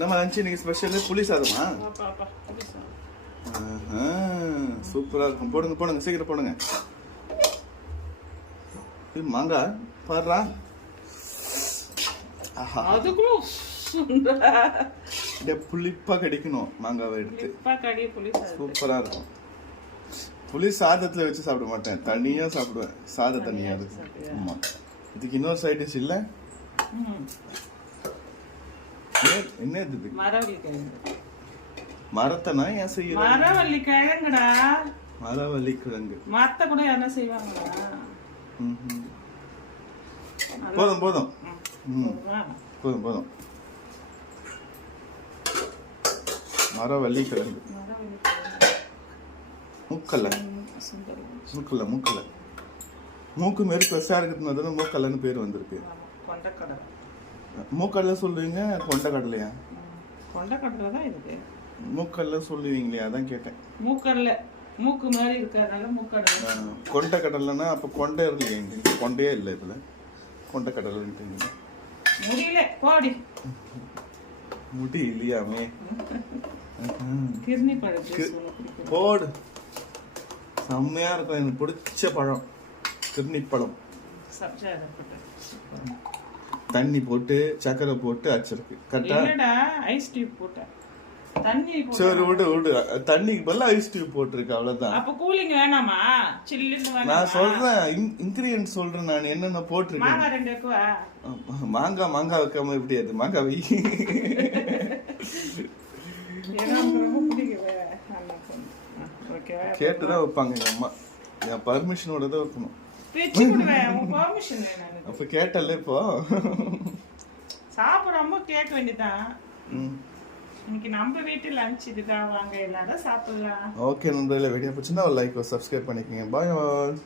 நம்ம லஞ்ச் இன்னைக்கு ஸ்பெஷல் புளி சாதமா? சூப்பரா இருக்கும். போடுங்க போடுங்க, சீக்கிரம் போடுங்க. இது மாங்காய் பாடுறா. புளிப்பா கடிக்கணும் மாங்காவை எடுத்து. சூப்பரா இருக்கும். புளி சாதத்துல வச்சு சாப்பிட மாட்டேன், தனியா சாப்பிடுவேன். சாத தனியா இருக்கும். ஆமா, இதுக்கு இன்னொரு சைட் டிஷ் இல்ல. என்ன இது? மரத்தனா ஏன் செய்யற? மரவள்ளி கிழங்குடா. மரவள்ளி கிழங்கு மத்த கூட என்ன செய்வாங்களா? போதும் போதும் போதும் போதும். மரவள்ளி கிழங்கு மூக்கல்ல மூக்கல்ல மூக்கல்ல மூக்கு மாரி பெருசா இருக்கிறதுனால மூக்கல்லன்னு பேர் வந்திருக்கு. மூக்கல்ல சொல்லுவீங்க, கொண்டக்கடலையா? கொண்டக்கடலை தான் இருக்கு. மூக்கல்ல சொல்லுவீங்களே, அதான் கேட்டேன். மூக்கல்ல மூக்கு மாதிரி இருக்கிறதுனால மூக்கடலை. கொண்டக்கடலைன்னா அப்ப கொண்டை இல்லையா? கொண்டையே இல்லை இதுல. கொண்டக்கடலைன்னு முடியல போடி. முடி இல்லையாமே. கிர்னி பழம் போடு. செம்மையா இருக்கும். எனக்கு பிடிச்ச பழம் கிர்னி பழம். தண்ணி போட்டு சக்கரை போட்டு அச்சிருக்கு. கரெக்டா? ஐஸ் டியூப் போட்ட தண்ணி போட்டு. சரி விடு விடு. தண்ணிக்கு பதிலா ஐஸ் டியூப் போட்டுருக்கு, அவ்வளவுதான். அப்ப கூலிங் வேணாமா? சில்லுன்னு வேணாமா? நான் சொல்றேன், இன்கிரிடியன்ட் சொல்றேன். நான் என்னென்ன போட்டிருக்கேன். மாங்காய் 2 வைக்கவா? மாங்காய் வைக்காம எப்படி? அது மாங்காய் வை. கேட்டுதான் வைப்பாங்க எங்க அம்மா. என் பர்மிஷனோட தான் வைக்கணும். அப்ப கேட்டல இப்போ சாப்பிடாம கேட்க வேண்டியதான். இன்னைக்கு நம்ம வீட்டு லஞ்ச் இதுதான். வாங்க எல்லாரும் சாப்பிடலாம். ஓகே நண்பர்களே, வீடியோ பிடிச்சிருந்தா ஒரு லைக் சப்ஸ்கிரைப் பண்ணிக்கோங்க. Bye all.